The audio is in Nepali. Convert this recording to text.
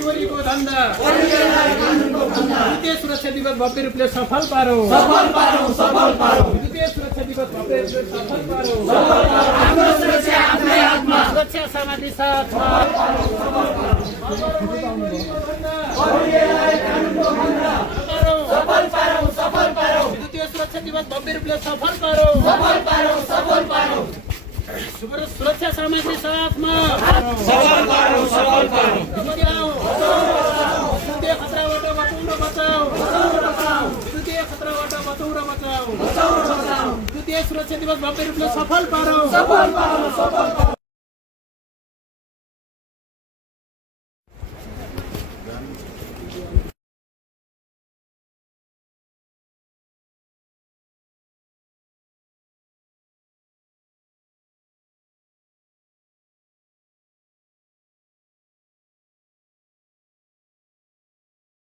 चोरीको धन्दा द्वितीय सुरक्षा दिवस भव्य रूपले सफल पारो द्वितीय सुरक्षा दिवस भव्य रूपले सफल पारो सुरक्षा सामग्री साथमा द्वितीय सुरक्षा दिवस भव्य रूपले सफल पारो सुरक्षा सामग्री साथमा द्वितीय खतराबाट बचाउ द्वितीय सुरक्षा दिवस भव्य रूपले सफल पारो